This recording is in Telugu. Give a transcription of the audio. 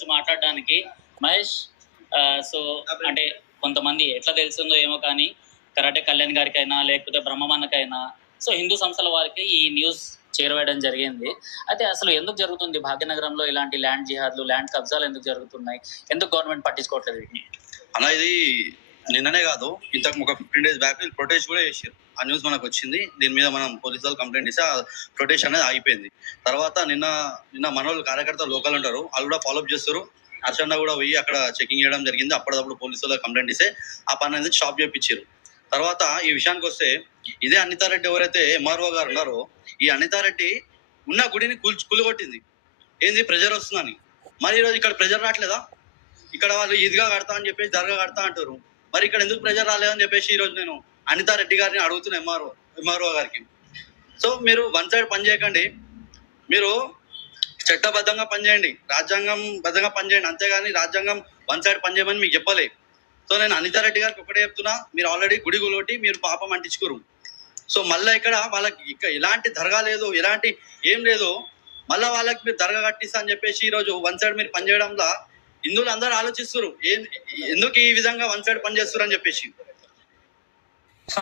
గురించి మాట్లాడడానికి మహేష్. సో అంటే కొంతమంది ఎట్లా తెలిసిందో ఏమో కానీ కరాటే కళ్యాణ్ గారికైనా లేకపోతే బ్రహ్మమన్నకైనా సో హిందూ సంస్థల వారికి ఈ న్యూస్ చేరవేయడం జరిగింది. అయితే అసలు ఎందుకు జరుగుతుంది భాగ్యనగరంలో ఇలాంటి ల్యాండ్ జిహాద్లు, ల్యాండ్ కబ్జాలు ఎందుకు జరుగుతున్నాయి? ఎందుకు గవర్నమెంట్ పట్టించుకోవట్లేదు వీటిని? అలా ఇది నిన్ననే కాదు, ఇంతకు ఒక 15 days బ్యాక్ ప్రొటెస్ట్ కూడా చేశారు. ఆ న్యూస్ మనకు వచ్చింది. దీని మీద మనం పోలీసు వాళ్ళు కంప్లైంట్ ఇస్తే ఆ ప్రొటెస్ట్ అనేది ఆగిపోయింది. తర్వాత నిన్న మన వాళ్ళు కార్యకర్తలు లోకల్ ఉంటారు, వాళ్ళు కూడా ఫాలోఅప్ చేస్తారు. అర్చండా కూడా పోయి అక్కడ చెకింగ్ చేయడం జరిగింది. అప్పటికప్పుడు పోలీసు వాళ్ళకి కంప్లైంట్ ఇస్తే ఆ పని అనేది స్టాప్ చేయించారు. తర్వాత ఈ విషయానికి వస్తే, ఇదే అనితారెడ్డి ఎవరైతే ఎంఆర్ఓ గారు ఉన్నారో, ఈ అనితారెడ్డి ఉన్న గుడిని కూలగొట్టింది. ఏంది ప్రెజర్ వస్తుందని. మరి ఈరోజు ఇక్కడ ప్రెజర్ రావట్లేదా? ఇక్కడ వాళ్ళు ఈద్గా కడతా అని చెప్పేసి దర్గా కడతా అంటారు. మరి ఇక్కడ ఎందుకు ప్రెజర్ రాలేదని చెప్పేసి ఈరోజు నేను అనితారెడ్డి గారిని అడుగుతున్నా, ఎంఆర్ఓ గారికి. సో మీరు వన్ సైడ్ పని చేయకండి, మీరు చట్టబద్ధంగా పనిచేయండి, రాజ్యాంగం బద్ధంగా పనిచేయండి, అంతేగాని రాజ్యాంగం వన్ సైడ్ పనిచేయమని మీకు చెప్పలే. సో నేను అనితారెడ్డి గారికి ఒకటే చెప్తున్నా, మీరు ఆల్రెడీ గుడి గులోటి మీరు పాపం అంటించుకోరు. సో మళ్ళీ ఇక్కడ వాళ్ళకి ఇక్కడ ఎలాంటి దర్గా లేదు, ఎలాంటి ఏం లేదు, మళ్ళీ వాళ్ళకి మీరు దర్గా కట్టిస్తా అని చెప్పేసి ఈరోజు వన్ సైడ్ మీరు పనిచేయడంలో హిందువులు అందరూ ఆలోచిస్తారు, ఎందుకు ఈ విధంగా వన్ సైడ్ పనిచేస్తారు అని చెప్పేసి.